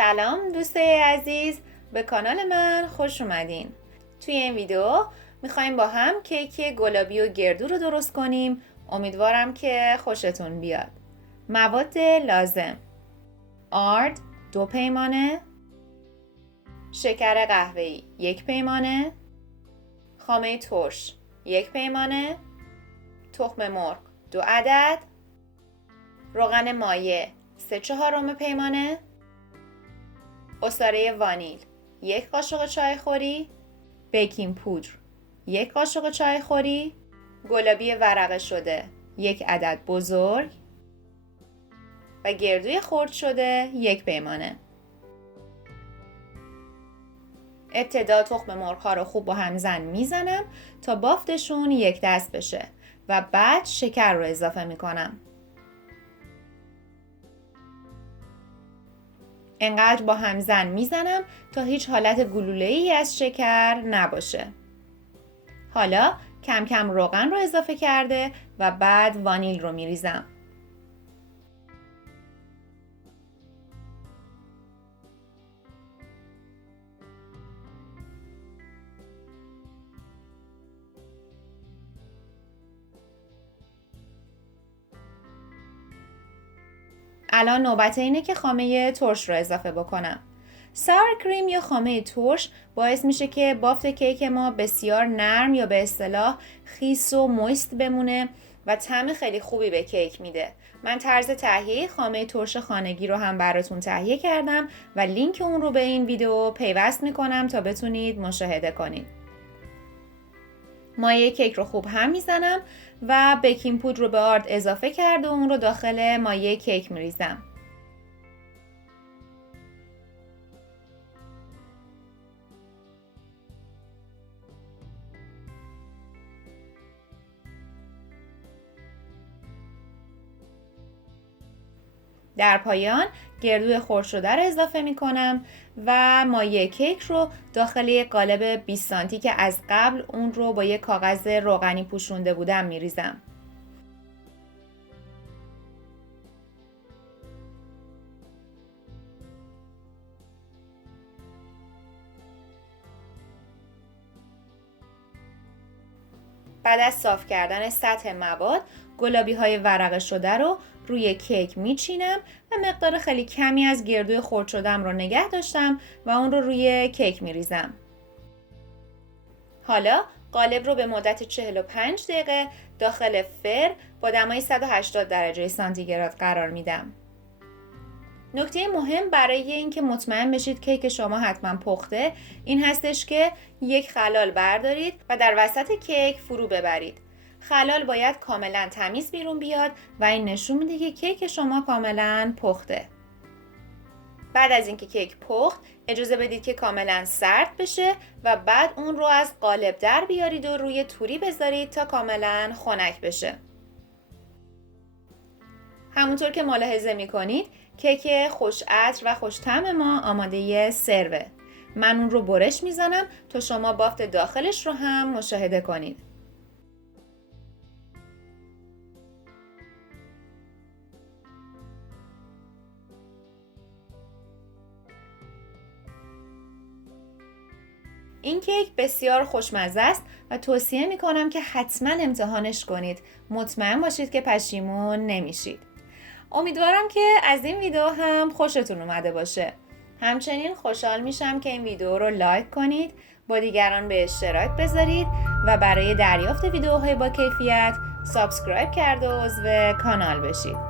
سلام دوستای عزیز، به کانال من خوش اومدین. توی این ویدیو میخوایم با هم کیک گلابی و گردو رو درست کنیم. امیدوارم که خوشتون بیاد. مواد لازم: آرد 2 پیمانه، شکر قهوه‌ای 1 پیمانه، خامه ترش 1 پیمانه، تخم مرغ 2 عدد، روغن مایع 3/4 پیمانه، عصاره وانیل 1 قاشق چایخوری، بیکینگ پودر 1 قاشق چایخوری، گلابی ورقه شده 1 عدد بزرگ و گردوی خرد شده 1 پیمانه. ابتدا تخم مرغ‌ها رو خوب با هم میزنم تا بافتشون یک دست بشه و بعد شکر رو اضافه میکنم. انقدر با هم میزنم تا هیچ حالت گلوله‌ای از شکر نباشه. حالا کم کم روغن رو اضافه کرده و بعد وانیل رو میریزم. الان نوبت اینه که خامه ترش رو اضافه بکنم. ساور کریم یا خامه ترش باعث میشه که بافت کیک ما بسیار نرم یا به اصطلاح خیس و مویست بمونه و طعم خیلی خوبی به کیک میده. من طرز تهیه خامه ترش خانگی رو هم براتون تهیه کردم و لینک اون رو به این ویدیو پیوست میکنم تا بتونید مشاهده کنید. مایه کیک رو خوب هم میزنم و بیکینگ پودر رو به آرد اضافه کرده و اون رو داخل مایه کیک میریزم. در پایان گردوی خرد شده رو اضافه می کنم و مایه کیک رو داخل یک قالب 20 سانتی که از قبل اون رو با یک کاغذ روغنی پوشونده بودم می ریزم. بعد از صاف کردن سطح مواد، گلابی های ورقه شده رو روی کیک میچینم و مقدار خیلی کمی از گردوی خرد شدم رو نگه داشتم و اون رو روی کیک میریزم. حالا قالب رو به مدت 45 دقیقه داخل فر با دمای 180 درجه سانتیگراد قرار میدم. نکته مهم برای اینکه مطمئن بشید کیک شما حتما پخته این هستش که یک خلال بردارید و در وسط کیک فرو ببرید. خلال باید کاملا تمیز بیرون بیاد و این نشون میده که کیک شما کاملا پخته. بعد از اینکه کیک پخت اجازه بدید که کاملا سرد بشه و بعد اون رو از قالب در بیارید و روی توری بذارید تا کاملا خنک بشه. همونطور که ملاحظه میکنید کیک خوش عطر و خوش طعم ما آماده سروه. من اون رو برش میزنم تا شما بافت داخلش رو هم مشاهده کنید. این کیک بسیار خوشمزه است و توصیه میکنم که حتما امتحانش کنید. مطمئن باشید که پشیمون نمیشید. امیدوارم که از این ویدیو هم خوشتون اومده باشه. همچنین خوشحال میشم که این ویدیو رو لایک کنید، با دیگران به اشتراک بذارید و برای دریافت ویدیوهای با کیفیت سابسکرایب کرده و عضو کانال بشید.